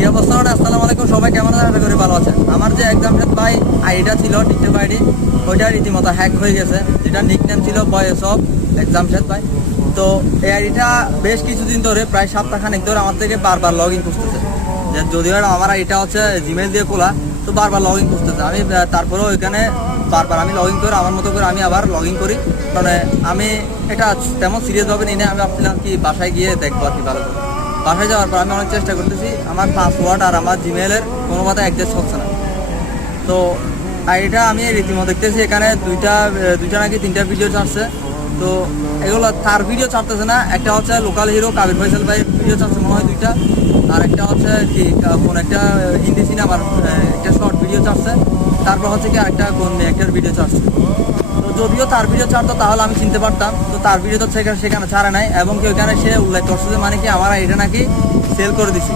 কি অবস্থা? আসসালামু আলাইকুম, সবাই কেমন আছেন? আশা করি ভালো আছেন। আমার যে এক্সামশেদ ভাই আইডিটা ছিল, টিকটক আইডি, ওইটা রীতিমতো হ্যাক হয়ে গেছে। যেটা নিকনেম ছিল বয়েস অফ এক্সামশেদ ভাই। তো এই আইডিটা বেশ কিছুদিন ধরে, প্রায় সপ্তাহখানেক ধরে আমার থেকে বারবার লগ ইন করতেছে। যে যদিও আমার আইডিটা হচ্ছে জিমেল দিয়ে খোলা, তো বারবার লগ ইন করতেছে। আমি তারপরেও ওইখানে বারবার আমি লগ ইন করে আমার মতো করে আমি আবার লগ ইন করি। মানে আমি এটা তেমন সিরিয়াসভাবে নিই না। আমি ভাবছিলাম কি বাসায় গিয়ে দেখবো আর কি ভালো করে। বাসায় যাওয়ার পর আমি অনেক চেষ্টা করতেছি, আমার পাসওয়ার্ড আর আমার জিমেলের কোনো কথা অ্যাডজাস্ট হচ্ছে না। তো আইডিটা আমি রীতিমতো দেখতেছি এখানে দুইটা নাকি 3টা ভিডিও ছাড়ছে। তো এগুলো তার ভিডিও ছাড়তেছে না। একটা হচ্ছে লোকাল হিরো কাবির ফয়সাল ভাইয়ের ভিডিও ছাড়ছে মনে হয় 2টা, আর একটা হচ্ছে কি কোন একটা হিন্দি সিনেমার একটা শর্ট ভিডিও ছাড়ছে। তারপর হচ্ছে কি আরেকটা কোন একটার ভিডিও ছাড়ছে। তো যদিও তার ভিডিও ছাড়তো তাহলে আমি চিনতে পারতাম। তো তার ভিডিও তো সেখানে ছাড়ে নাই, এবং কি ওইখানে সে উল্লেখ করছে যে মানে কি আমার আইডিটা নাকি সেল করে দিছি।